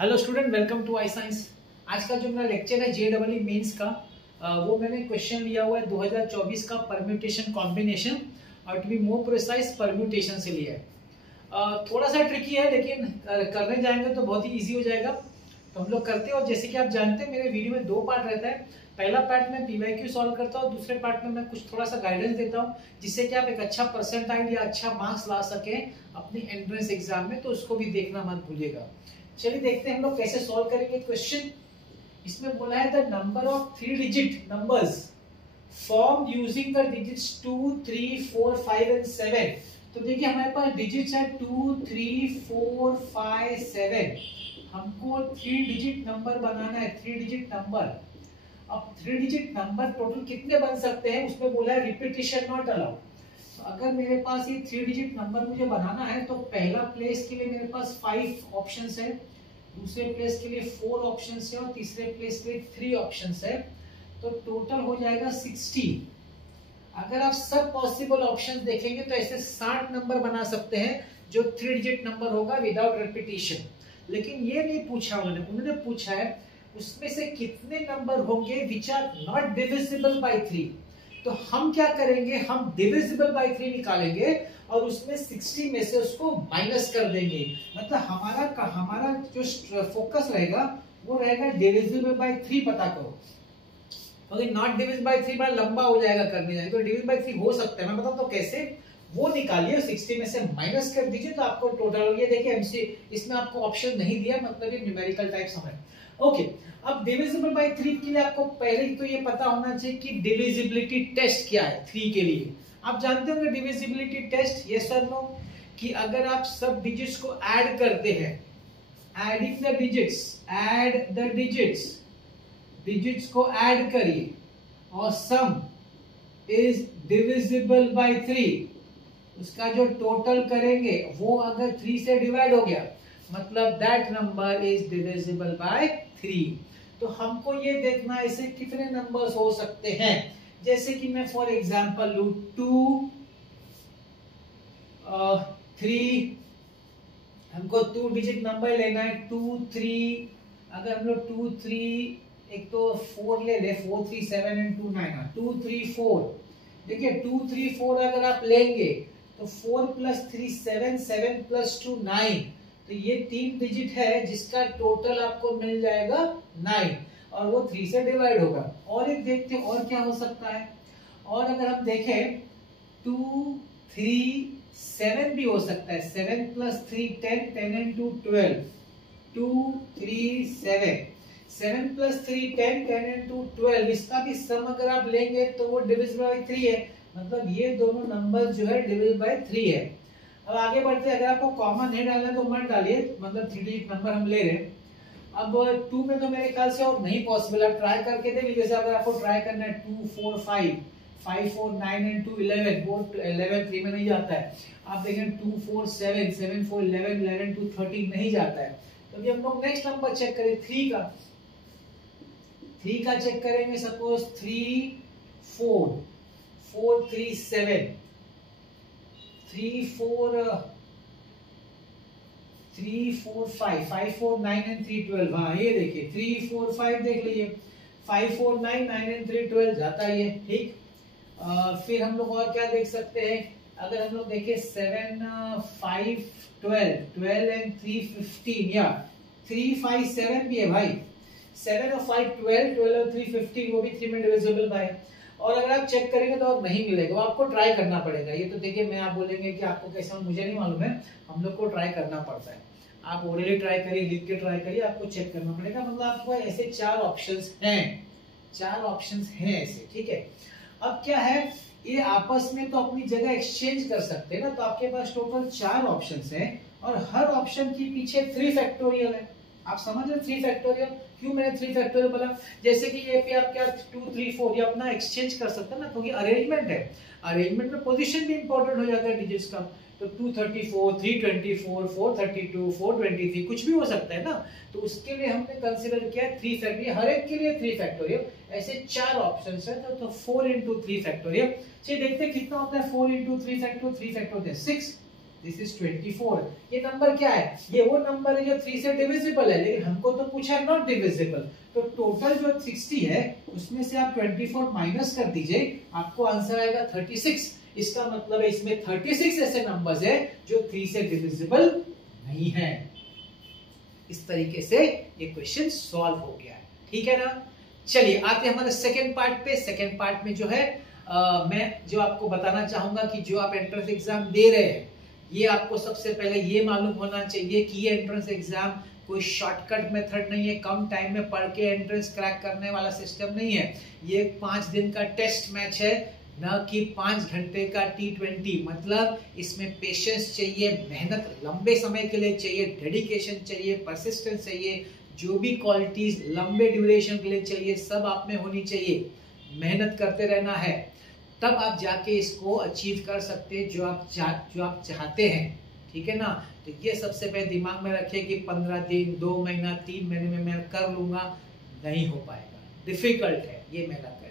Hello student, welcome to I science. आज का जो मेरा लेक्चर है जेईई मेंस का, वो मैंने क्वेश्चन लिया हुआ है 2024 का परम्यूटेशन कॉम्बिनेशन, और to be more precise permutation से लिया है। थोड़ा सा ट्रिकी है, लेकिन करने जाएंगे तो बहुत ही इजी हो जाएगा। तो हम लोग करते हैं, और जैसे कि आप जानते हैं मेरे वीडियो में दो पार्ट रहता है। पहला पार्ट में पीवाईक्यू सॉल्व करता हूँ, दूसरे पार्ट में मैं कुछ थोड़ा सा गाइडेंस देता हूँ, जिससे कि आप एक अच्छा परसेंटाइल या अच्छा मार्क्स ला सके अपनी एंट्रेंस एग्जाम में। तो उसको भी देखना मत भूलिएगा। चलिए देखते हैं हम लोग कैसे सॉल्व करेंगे क्वेश्चन। इसमें बोला है the number of 3 digit numbers form using the digits 2, 3, 4, 5 and 7। तो देखिए हमारे पास डिजिट्स है 2, 3, 4, 5, 7। हमको 3 डिजिट नंबर बनाना है, 3 डिजिट नंबर। अब 3 डिजिट नंबर टोटल कितने बन सकते हैं, उसमें बोला है रिपीटिशन नॉट अलाउड। अगर मेरे पास ये 3 डिजिट नंबर मुझे बनाना है, तो पहला प्लेस के लिए मेरे पास 5 ऑप्शंस है, दूसरे प्लेस के लिए 4 ऑप्शंस है, और तीसरे प्लेस के लिए 3 ऑप्शंस है। तो टोटल हो जाएगा 60। अगर आप सब पॉसिबल ऑप्शंस देखेंगे तो ऐसे 60 नंबर बना सकते हैं जो 3 डिजिट नंबर होगा विदाउट रिपीटिशन। लेकिन ये नहीं पूछा उन्होंने पूछा है उसमें से कितने नंबर होंगे which are not divisible by 3। तो हम क्या करेंगे, हम डिविजिबल बाय 3 निकालेंगे और उसमें 60 में से उसको माइनस कर देंगे। मतलब हमारा जो फोकस रहेगा वो रहेगा डिविजिबल बाय 3 पता करो। अगर नॉट डिविजिबल बाय 3 बड़ा लंबा हो जाएगा करने जाएगा, तो डिविजिबल बाय 3 हो सकता है। मैं बताऊं तो कैसे, वो निकालिए 60 में से माइनस कर दीजिए तो आपको टोटल, ये देखिए एमसी इसमें आपको ऑप्शन नहीं दिया, मतलब ये न्यूमेरिकल टाइप समझ। ओके, अब डिविजिबल बाय 3 के लिए आपको पहले तो ये पता होना चाहिए कि डिविजिबिलिटी टेस्ट क्या है 3 के लिए। आप जानते होंगे डिविजिबिलिटी टेस्ट, यस और नो, कि अगर आप सब डिजिट्स को ऐड करते हैं, adding the digits, add the digits को ऐड करिए और सम इज डिविजिबल बाय 3, उसका जो टोटल करेंगे वो अगर 3 से डिवाइड हो गया, मतलब that number is divisible by 3। तो हमको ये देखना है ऐसे कितने नंबर्स हो सकते हैं। जैसे कि मैं फॉर एग्जांपल लू 2, 3, हमको 2 डिजिट नंबर लेना है 2, 3। अगर हम लोग 2, 3, एक तो 4 ले ले, 4, 3, 7 एंड 2, 9, 2, 3, 4। देखिए 2, 3, 4 अगर आप लेंगे तो 4 प्लस 3 7, 7 प्लस 2 9। तो ये 3 डिजिट है जिसका टोटल आपको मिल जाएगा 9, और वो 3 से डिवाइड होगा। और एक देखते हैं और क्या हो सकता है। और अगर हम देखें 2, 3, 7 भी हो सकता है, 7 प्लस 3 10, 10 एंड 2 12, 2, 3, 7, 7 प्लस 3 10, 10 एंड 2 12। इसका भी सम अगर आप लेंगे तो वो डिविजिबल बाय 3 है, मतलब ये दोनों नंबर जो है डिविजिबल बाय 3 है। अब आगे बढ़ते हैं, अगर आपको कॉमन नहीं डालना तो मत डालिए, मतलब 3 डिजिट नंबर हम ले रहे हैं। अब 2 में तो मेरे ख्याल से और नहीं पॉसिबल, आप ट्राई करके देख लीजिए। जैसे अगर आपको ट्राई करना है 2, 4, 5, 5, 4, 9 एंड 2 11, वो 11 3 में नहीं जाता है। आप देखें 2, 4, 7, 7, 4 11, 11 2 13 नहीं जाता है। तो अभी हम लोग नेक्स्ट नंबर चेक करें 3 का चेक करेंगे। Suppose 3, 4, 4, 3, 7, 3, 4, 5, 5, 4, 9 and 3 12। हाँ ये देखिए 3, 4, 5 देख लीजिए, 5, 4, 9, 9 एंड 3 12 जाता है ये, ठीक। फिर हम लोग और क्या देख सकते हैं, अगर हम लोग देखें 7, 5, 12, 12 एंड 3 15, या 3, 5, 7 भी है भाई, 7 और 5 12, 12 और 3 15, वो भी 3 में डिविजिबल बाय। और अगर आप चेक करेंगे तो आप नहीं मिलेगा, वो आपको ट्राई करना पड़ेगा। ये तो देखिए मैं, आप बोलेंगे कि आपको कैसे, मुझे नहीं मालूम है, हम लोग को ट्राई करना पड़ता है। आप ओरली ट्राई करिए, लिख के ट्राई करिए, आपको चेक करना पड़ेगा। मतलब आपको ऐसे 4 ऑप्शंस हैं ऐसे, ठीक है। अब क्या है, ये आपस में तो अपनी जगह एक्सचेंज कर सकते हैं ना। तो आपके पास टोटल 4 ऑप्शंस हैं, और हर ऑप्शन के पीछे 3 फैक्टोरियल है। आप समझ रहे 3 फैक्टोरियल, क्यों मैंने 3 फैक्टोरियल बोला, जैसे कि ये पे आप क्या 2, 3, 4 ये अपना एक्सचेंज कर सकते हैं ना, क्योंकि अरेंजमेंट है। अरेंजमेंट में पोजीशन भी इंपॉर्टेंट हो जाता है डिजिट्स का। तो 234, 324, 432, 423 कुछ भी हो सकता है ना। तो उसके लिए हमने कंसीडर किया 3 फैक्टोरियल, हर एक के लिए 3 फैक्टोरियल। ऐसे 4 ऑप्शंस है, तो 4 into 3 फैक्टोरियल। चलिए देखते हैं कितना होता है 4 into 3 factorial. 3 factorial 6, this is 24। ये नंबर क्या है? ये वो नंबर है जो 3 से डिविजिबल है, लेकिन हमको तो पूछा है नॉट डिविजिबल। तो टोटल जो 60 है उसमें से आप 24 माइनस कर दीजिए, आपको आंसर आएगा 36। इसका मतलब है इसमें 36 ऐसे नंबर्स है जो 3 से डिविजिबल नहीं है। इस तरीके से ये क्वेश्चन सॉल्व हो गया है, ठीक है ना। चलिए आते हैं हमारे सेकंड पार्ट पे। सेकंड पार्ट में जो है मैं जो आपको बताना चाहूंगा कि जो आप एंट्रेंस एग्जाम दे रहे हैं, ये आपको सबसे पहले ये मालूम होना चाहिए कि ये एंट्रेंस एग्जाम कोई शॉर्टकट मेथड नहीं है, कम टाइम में पढ़ के एंट्रेंस क्रैक करने वाला सिस्टम नहीं है। ये 5 दिन का टेस्ट मैच है, न कि 5 घंटे का T20। मतलब इसमें पेशेंस चाहिए, मेहनत लंबे समय के लिए चाहिए, डेडिकेशन चाहिए, परसिस्टेंस चाहिए, जो भी क्वालिटीज लंबे ड्यूरेशन के लिए चाहिए सब आप में होनी चाहिए। मेहनत करते रहना है, तब आप जाके इसको अचीव कर सकते हैं जो आप चाहते हैं, ठीक है ना। तो ये सबसे पहले दिमाग में रखिए कि 15 दिन, 2 महीना, 3 महीने में मैं कर लूंगा, नहीं हो पाएगा, डिफिकल्ट है ये मेहनत करना।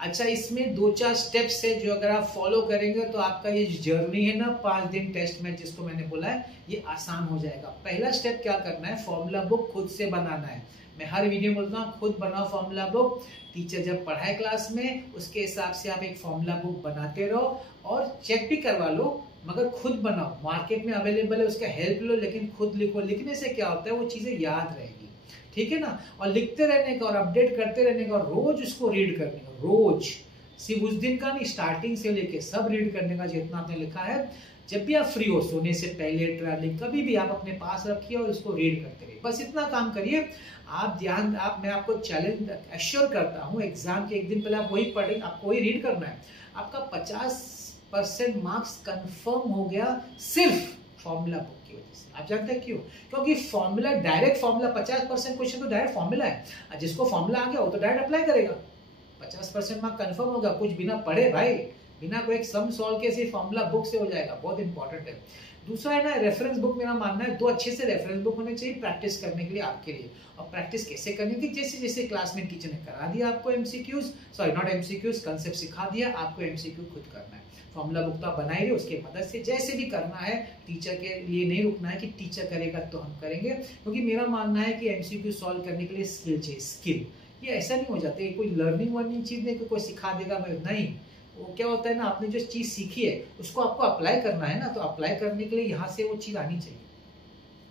अच्छा, इसमें 2-4 स्टेप्स है जो अगर आप फॉलो करेंगे तो आपका ये जर्नी है ना 5 दिन टेस्ट में जिसको मैंने बोला है, ये आसान हो जाएगा। पहला स्टेप क्या करना है, फॉर्मूला बुक खुद से बनाना है। मैं हर वीडियो में बोलता हूँ खुद बनाओ फॉर्मूला बुक। टीचर जब पढ़ाए क्लास में उसके हिसाब से आप एक फॉर्मूला बुक बनाते रहो और चेक भी करवा लो, मगर खुद बनाओ। मार्केट में अवेलेबल है, उसका हेल्प लो, लेकिन खुद लिखो। लिखने से क्या होता है, वो चीजें याद रहेगी, ठीक है ना। और लिखते रहने का और अपडेट करते रहने का और रोज उसको रीड करने का, रोज, सिर्फ उस दिन का नहीं, स्टार्टिंग से लेके सब रीड करने का जितना आपने लिखा है। जब भी आप फ्री हो, सोने से पहले, ट्रैवलिंग, कभी भी आप अपने पास रखिए और उसको रीड करते रहिए। बस इतना काम करिए। मैं आपको चैलेंज एश्योर करता हूँ, एग्जाम के एक दिन पहले आप वही पढ़ें, आपको वही रीड करना है। आपका 50% मार्क्स कंफर्म हो गया सिर्फ फॉर्मूला बुक की वजह से। आप जानते हैं क्यों? क्योंकि फॉर्मूला, डायरेक्ट फॉर्मूला, 50% क्वेश्चन तो डायरेक्ट फॉर्मूला है। जिसको फॉर्मूला आ गया वो तो डायरेक्ट अप्लाई करेगा, 50% मार्क्स कंफर्म होगा। कुछ बिना पढ़े भाई, बिना कोई एक सम सॉल्व के सिर्फ फॉर्मूला बुक से हो जाएगा। बहुत इंपॉर्टेंट है। दूसरा है ना, रेफरेंस बुक। मेरा मानना है 2 अच्छे से रेफरेंस बुक होने चाहिए प्रैक्टिस करने के लिए आपके लिए। और प्रैक्टिस कैसे करनी है, जैसे जैसे क्लास में टीचर ने करा दिया आपको MCQs, sorry not MCQs, concept सिखा दिया, आपको एमसीक्यू खुद करना है। फॉर्मूला बुक तो आप बनाइए, उसके मदद से जैसे भी करना है। टीचर के लिए नहीं रुकना है कि टीचर करेगा तो हम करेंगे, क्योंकि मेरा मानना है कि एमसीक्यू सॉल्व करने के लिए स्किल चाहिए, स्किल। ये ऐसा नहीं हो जाता है कोई लर्निंग वर्निंग चीज नहीं, कोई सिखा देगा मैं नहीं। वो क्या होता है ना, आपने जो चीज सीखी है उसको आपको अप्लाई करना है ना, तो अप्लाई करने के लिए यहाँ से वो चीज आनी चाहिए,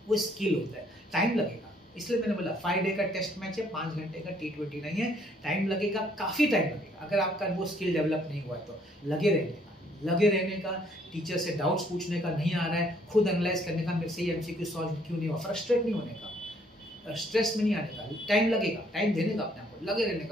वो स्किल होता है। टाइम लगेगा, इसलिए मैंने बोला 5 डे का टेस्ट मैच है, 5 घंटे का T20 नहीं है। टाइम लगेगा, काफी टाइम लगेगा। अगर आपका वो स्किल डेवलप नहीं हुआ है तो लगे रहने का, टीचर से डाउट्स पूछने का, नहीं आ रहा है खुद एनालाइज करने का, मेरे से ये एमसीक्यू सॉल्व क्यों नहीं हुआ, फ्रस्ट्रेट नहीं होने का, स्ट्रेस में नहीं आने का। टाइम लगेगा, टाइम देने का अपने आपको, लगे रहने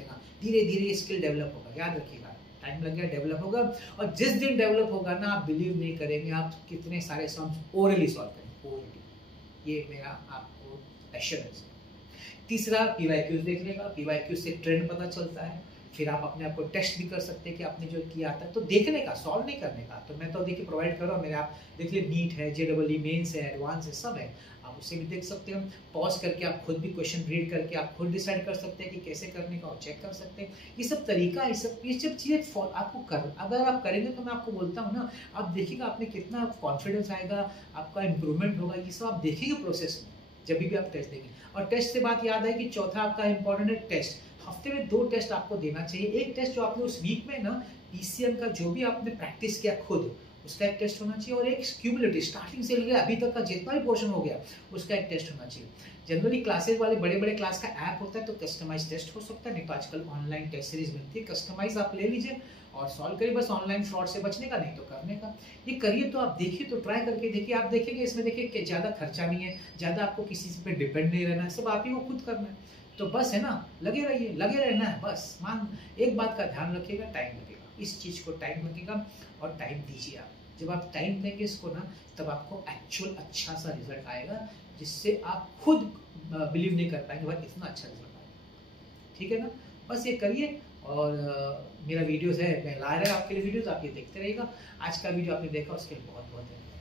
का। धीरे धीरे स्किल डेवलप होगा, याद रखिएगा। टाइम लगेगा, डेवलप होगा। और जिस दिन डेवलप होगा ना, आप बिलीव नहीं करेंगे आप कितने सारे सम्स ओरली सॉल्व करेंगे, ओरली। ये मेरा आपको एश्योरेंस है। तीसरा, पीवाईक्यूज देखने का। पीवाईक्यूज से ट्रेंड पता चलता है, फिर आप अपने आप को टेस्ट भी कर सकते हैं कि आपने जो किया था, तो देखने का, सॉल्व नहीं करने का। तो मैं तो देखिए प्रोवाइड कर रहा हूँ, मेरे आप देख लीजिए, नीट है, JEE मेंस है, एडवांस है, सब है, आप उससे भी देख सकते हैं। पॉज करके आप खुद भी क्वेश्चन रीड करके आप खुद डिसाइड कर सकते हैं कि कैसे करने का, और चेक कर सकते हैं। ये सब तरीका, ये सब चीजें आपको अगर आप करेंगे तो मैं आपको बोलता हूँ ना, आप देखिएगा आपने कितना कॉन्फिडेंस आएगा, आपका इंप्रूवमेंट होगा। ये सब आप देखिएगा प्रोसेस में जब भी आप टेस्ट देंगे। और टेस्ट से बात याद है कि चौथा आपका इंपॉर्टेंट है टेस्ट। हफ्ते में 2 टेस्ट आपको देना चाहिए। एक टेस्ट जो आपने उस वीक में ना PCM का जो भी आपने प्रैक्टिस किया खुद, उसका एक टेस्ट होना चाहिए। और एक क्यूमुलेटिव, स्टार्टिंग से लेकर अभी तक का जितना भी पोर्शन हो गया उसका एक टेस्ट होना चाहिए। जनरली क्लासेस वाले बड़े क्लास का ऐप होता है तो कस्टमाइज टेस्ट हो सकता है, नहीं तो आजकल ऑनलाइन टेस्ट सीरीज मिलती है, कस्टमाइज आप ले लीजिए और सॉल्व करिए। बस ऑनलाइन फ्रॉड से बचने का, नहीं तो करने का। ये करिए, तो आप देखिए, तो ट्राई करके देखिए। आप देखेंगे इसमें देखिए कि ज़्यादा खर्चा नहीं है, ज़्यादा आपको किसी पे डिपेंड नहीं रहना है, सब आप ही को खुद करना है। तो बस है ना, लगे रहिए, लगे रहना है बस। एक बात का ध्यान रखिएगा, टाइम लगेगा, इस चीज़ को टाइम लगेगा और टाइम दीजिए आप। जब आप टाइम देंगे इसको ना, तब आपको एक्चुअल अच्छा सा रिजल्ट आएगा, जिससे आप खुद बिलीव नहीं कर पाएंगे भाई इतना अच्छा रिजल्ट आएगा, ठीक है ना। बस ये करिए। और मेरा वीडियोस है, मैं ला रहा है आपके लिए वीडियोस, आप ये देखते रहिएगा। आज का वीडियो आपने देखा उसके लिए बहुत बहुत धन्यवाद।